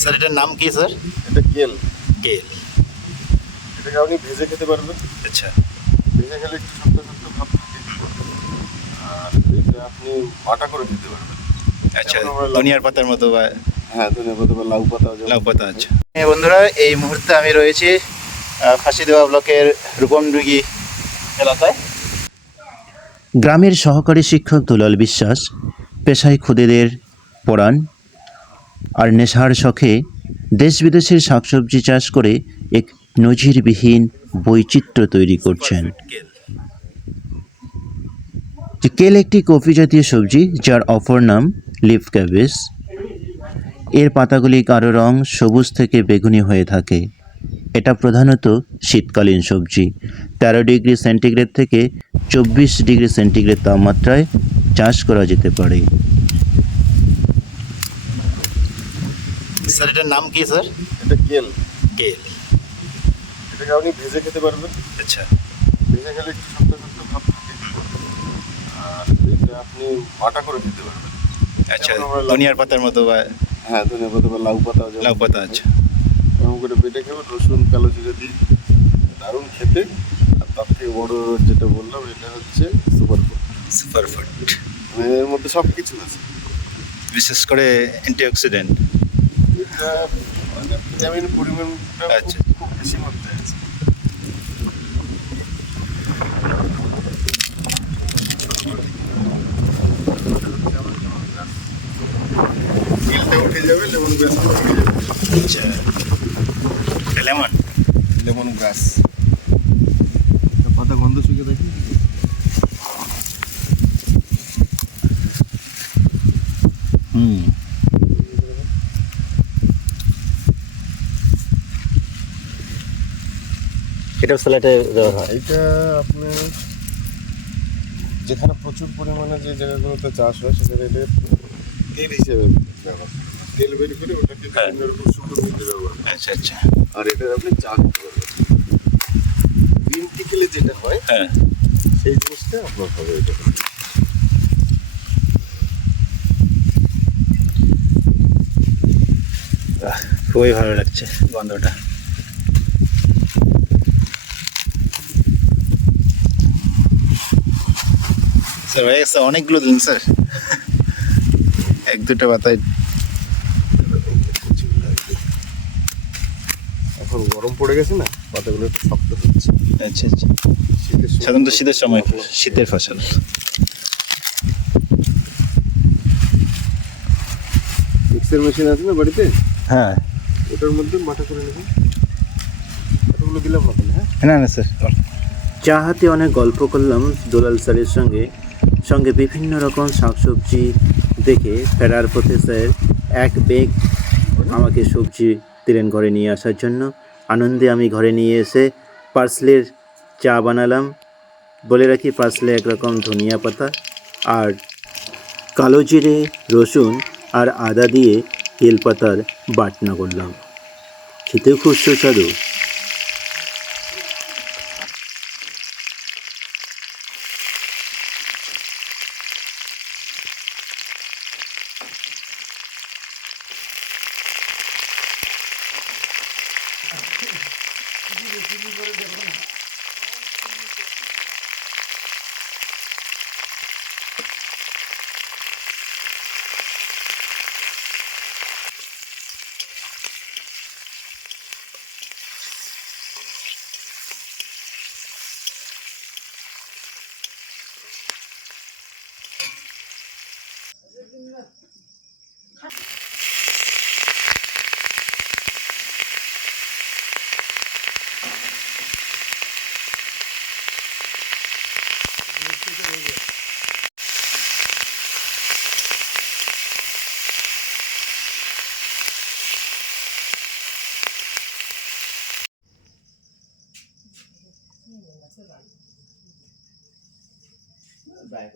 Sir এটার নাম কি স্যার? এটা কেল কেল এটাকে আপনি ভেজে খেতে পারবেন। আচ্ছা। ভেজে খেলে একটু শক্ত শক্ত ভাব থাকে। আর এটা আপনি বাটা করে খেতে পারবেন। আচ্ছা ধনিয়ার পাতার মতো বা হ্যাঁ ধনিয়া পাতা বা লাউ পাতা লাউ পাতা আছে হ্যাঁ বন্ধুরা এই মুহূর্তে আমি রয়েছি ফাঁসিদেওয়া ব্লকের রূপমডুগি এলাকায়। গ্রামের সহকারী শিক্ষক দুলাল বিশ্বাস পেশায় খুদেদের পড়ান আর নেশার শখে দেশ বিদেশের শাকসবজি চাষ করে এক নজিরবিহীন বৈচিত্র্য তৈরি করছেন। কেল একটি কফি জাতীয় সবজি যার অপর নাম লিফ ক্যাবেজ। এর পাতাগুলি কারও রং সবুজ থেকে বেগুনি হয়ে থাকে। এটা প্রধানত শীতকালীন সবজি। তেরো ডিগ্রি সেন্টিগ্রেড থেকে চব্বিশ ডিগ্রি সেন্টিগ্রেড তাপমাত্রায় চাষ করা যেতে পারে। স্যার এটার নাম কি স্যার? এটা কেল কেল এটাকে আপনি ভেজে খেতে পারবেন। আচ্ছা। ভেজে খেলে একটু শক্ত শক্ত ভাব থাকে। আর এটা আপনি বাটা করে খেতে পারবেন। আচ্ছা ধনিয়ার পাতার মতো বা হ্যাঁ ধনিয়া পাতা বা লাউ পাতা লাউ পাতা আছে এরকম করে বেটে খাবেন রসুন কালো জিরে দিয়ে দারুণ খেতে। আর তার থেকে বড় যেটা বললাম এটা হচ্ছে সুপার ফুড সুপার ফুড এর মধ্যে সব কিছু আছে। বিশেষ করে অ্যান্টিঅক্সিডেন্ট। ভিটামিন পরিমাণটা আচ্ছা। খুব বেশি মাত্রায় আছে। উঠে যাবে লেমন গ্রাস উঠে যাবে। আচ্ছা। লেমন? Lemon grass. পাতা গন্ধ শুকে দেখি এটা স্যালাডে দেওয়া হয়। এটা আপনার যেখানে প্রচুর পরিমাণে যে জায়গাগুলোতে চাষ হয় সেখানে এটা তেল হিসেবে ব্যবহার তেল বের করে ওটাকে হ্যাঁ। বিভিন্ন রকম শুকনো দিতে ব্যবহার করে। আচ্ছা আচ্ছা। আর এটা আপনি চা খেতে পারবেন গ্রিন যেটা হয় হ্যাঁ। সেই জিনিসটা আপনার হবে এটা। খুবই ভালো লাগছে গন্ধটা। স্যার হয়ে গেছে অনেকগুলো দিন স্যার। এক দুটো পাতায়। এখন গরম পড়ে গেছে না? পাতাগুলো একটু শক্ত হচ্ছে। আচ্ছা আচ্ছা। শীতের সাধারণত শীতের সময় শীতের ফসল। মিক্সার মেশিন আছে না বাড়িতে? হ্যাঁ। ওটার মধ্যে মাথা করে নেবেন। এতগুলো দিলাম না হ্যাঁ? না না স্যার। চা হাতে অনেক গল্প করলাম দুলাল স্যারের সঙ্গে। সঙ্গে বিভিন্ন রকম শাকসবজি দেখে ফেরার পথে স্যার এক বেগ আমাকে সবজি দিলেন ঘরে নিয়ে আসার জন্য। আনন্দে আমি ঘরে নিয়ে এসে পার্সলের চা বানালাম। বলে রাখি, পার্সলে একরকম ধনিয়া পাতা আর কালো জিরে, রসুন আর আদা দিয়ে তেলপাতার বাটনা করলাম। খেতেও খুব সুস্বাদু। বিক্রি করে দেখবো না Not a bag.